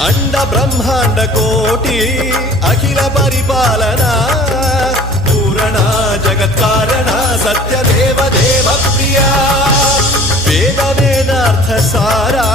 అండ బ్రహ్మాండ కోటి అఖిల పరిపాలన పూరణ జగత్కారణ సత్యదేవ దేవ ప్రియ వేద వేదార్థ సారా